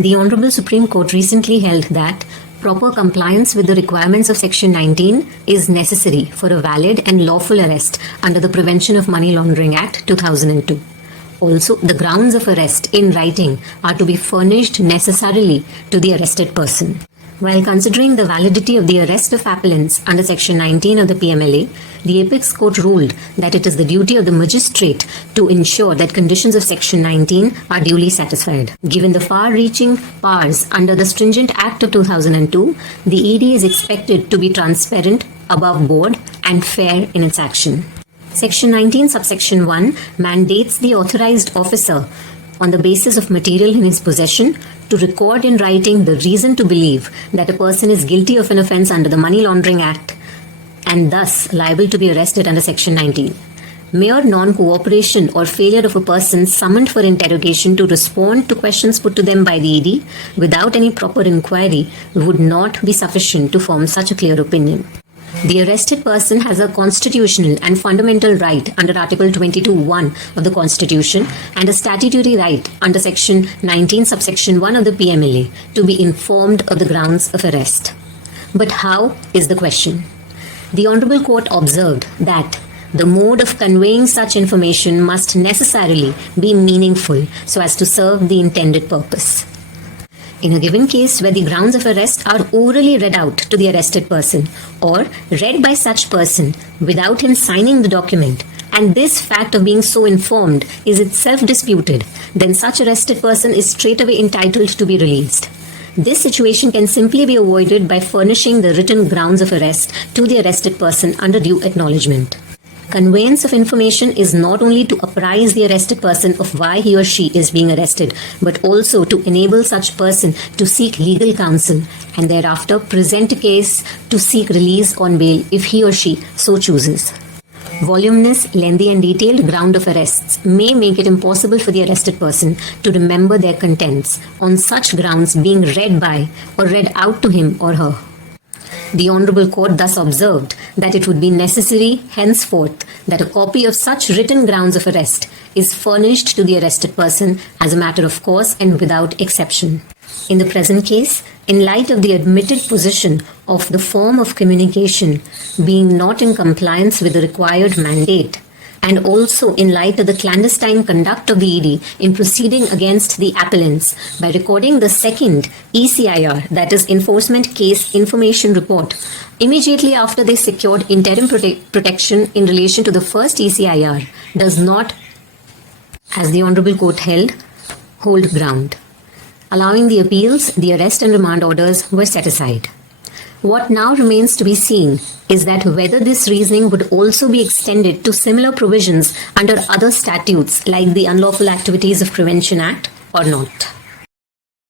The Honorable Supreme Court recently held that proper compliance with the requirements of Section 19 is necessary for a valid and lawful arrest under the Prevention of Money Laundering Act 2002. Also, the grounds of arrest in writing are to be furnished necessarily to the arrested person. While considering the validity of the arrest of appellants under Section 19 of the PMLA, the Apex Court ruled that it is the duty of the magistrate to ensure that conditions of Section 19 are duly satisfied. Given the far-reaching powers under the Stringent Act of 2002, the ED is expected to be transparent, above board, and fair in its action. Section 19, subsection 1 mandates the authorized officer, on the basis of material in his possession, to record in writing the reason to believe that a person is guilty of an offence under the Money Laundering Act and thus liable to be arrested under Section 19. Mere non-cooperation or failure of a person summoned for interrogation to respond to questions put to them by the ED without any proper inquiry would not be sufficient to form such a clear opinion. The arrested person has a constitutional and fundamental right under Article 22(1) of the Constitution and a statutory right under Section 19, subsection 1 of the PMLA to be informed of the grounds of arrest. But how is the question? The Honorable Court observed that the mode of conveying such information must necessarily be meaningful so as to serve the intended purpose. In a given case where the grounds of arrest are orally read out to the arrested person or read by such person without him signing the document, and this fact of being so informed is itself disputed, then such arrested person is straightaway entitled to be released. This situation can simply be avoided by furnishing the written grounds of arrest to the arrested person under due acknowledgement. Conveyance of information is not only to apprise the arrested person of why he or she is being arrested, but also to enable such person to seek legal counsel and thereafter present a case to seek release on bail if he or she so chooses. Voluminous, lengthy and detailed ground of arrests may make it impossible for the arrested person to remember their contents on such grounds being read by or read out to him or her. The Honorable Court thus observed that it would be necessary henceforth that a copy of such written grounds of arrest is furnished to the arrested person as a matter of course and without exception. In the present case, in light of the admitted position of the form of communication being not in compliance with the required mandate, and also in light of the clandestine conduct of the ED in proceeding against the appellants by recording the second ECIR, that is Enforcement Case Information Report, immediately after they secured interim protection in relation to the first ECIR, does not, as the Honorable Court held, hold ground. Allowing the appeals, the arrest and remand orders were set aside. What now remains to be seen is that whether this reasoning would also be extended to similar provisions under other statutes like the Unlawful Activities of Prevention Act or not.